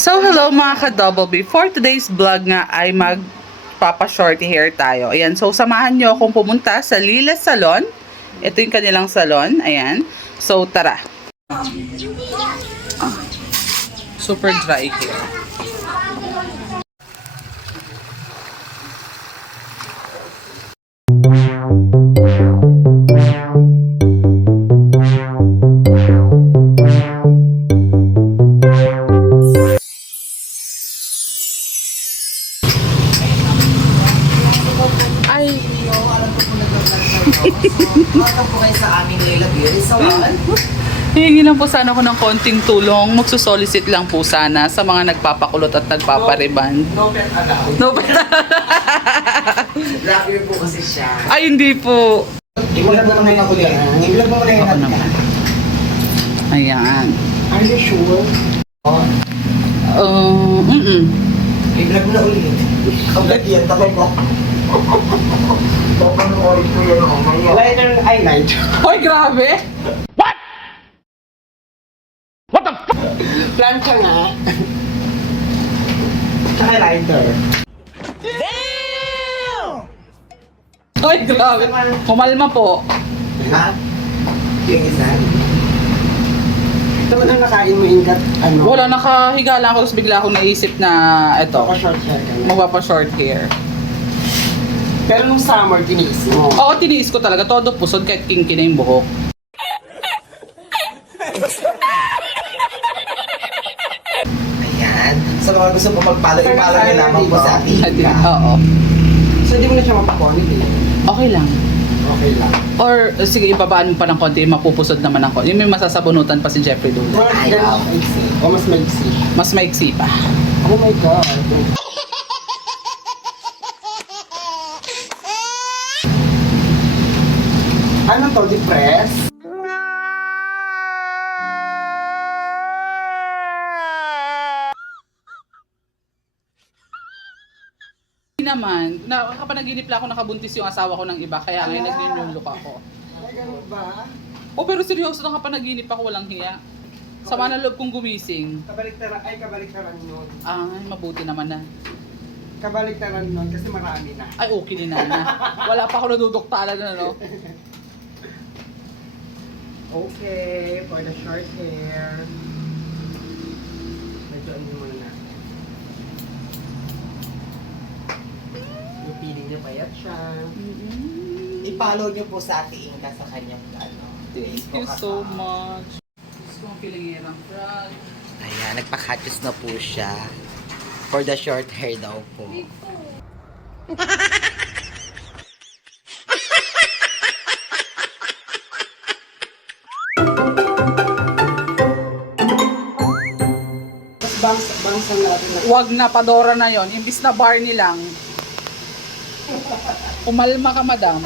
So hello mga ka-double B. For today's vlog nga ay magpapa-shorty hair tayo. Ayan, so samahan nyo akong pumunta sa Lila Salon. Ito yung kanilang salon. Ayan. So tara. Super dry hair. Welcome po kayo sa aming Leila Beauty Salon. Hihingi lang po sana ako ng konting tulong. Magsusolicit lang po sana sa mga nagpapakulot at nagpapariban. No pet allowed. No, but... Vlogger po kasi siya. Ay, hindi po. I-vlog mo muna yung ulit. I-vlog mo muna yung Ako naman. Ayan. Are you sure? Oh, i-vlog mo na ulit. Kagat yan, tapos mo. Papanoorin ko yan ako. Liner highlight. Hoy, grabe! Plancha nga. Tsaka lighter. Hoy, grabe! Kumalma po. Ha? Yung isa? Ito ang nakain mo ingat, ano? Wala, nakahiga lang ako, tapos bigla akong naisip na ito, Short hair ka na. magpapa-short hair. Pero nung summer, tiniis mo. Oo, tiniis ko talaga. Todo pusod kahit kinky na yung buhok. Ayan. Sa mga gusto po magpalo, ipalo nyo lamang po sa ating Oo. So, hindi mo na siya mapakonit eh. Okay lang. Okay lang. Or, sige, ibabaan mo pa ng konti, mapupusod naman ng konti. Yung may masasabunutan pa si Jeffrey doon. Or, Ayaw. maiksi. O mas maiksi. Mas maiksi pa. Oh my God. Ano to? Depress? Hindi naman. Nakapanaginip lang ako nakabuntis yung asawa ko ng iba, kaya ngayon nag-new look ako. Ay, ganun ba? Oh, pero seryoso, nakapanaginip ako, walang hiya. Sama na loob kong gumising. Kabaliktaran nun. Ay, mabuti naman na. Kabaliktaran nun kasi marami na. Ay, okay ni Nana. Wala pa ako naduduktalan na, no? Okay, for the short hair. Medyo ano muna na. Yung feeling niya payat siya. I-follow niyo po sa Ate Inka sa kanyang ano. Thank you so much. Gusto kong pilingirang frog. Ayan, nagpa-catches na po siya. For the short hair daw po. Tapos bangsa natin na. Wag na, Padora na yon. Imbis na Barney lang. Umalma ka, madam.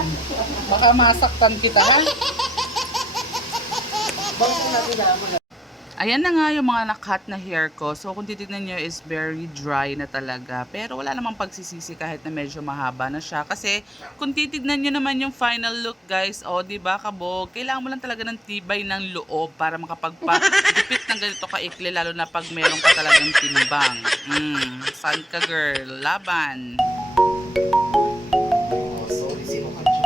Baka masaktan kita, ha? Bangsa natin na. Ayan na nga yung mga nakat na hair ko. So kung titignan nyo is very dry na talaga. Pero wala namang pagsisisi kahit na medyo mahaba na siya. Kasi kung titignan nyo naman yung final look guys, o diba kabog, kailangan mo lang talaga ng tibay ng loob para makapagpa-gupit ng ganito kaikli, lalo na pag meron ka talagang timbang. Saan ka girl? Laban! Oh, sorry, sino ka dyan?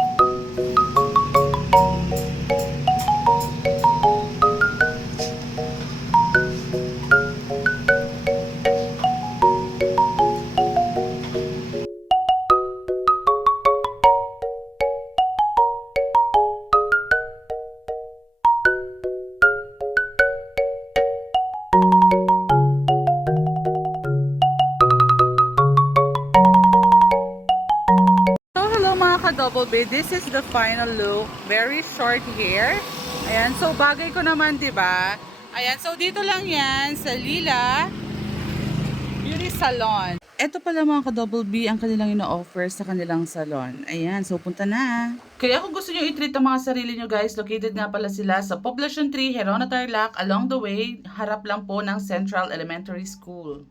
Double B, this is the final look. Very short hair. Ayan, so bagay ko naman, 'di ba? Ayan, so dito lang 'yan sa Lila Beauty Salon. Ito pala mga ka-double B ang kanilang ino-offer sa kanilang salon. Ayan, so punta na. Kaya kung gusto niyo i-treat ang mga sarili niyo guys, located nga pala sila sa Poblacion 3, Herona Tarlac, along the way, harap lang po ng Central Elementary School.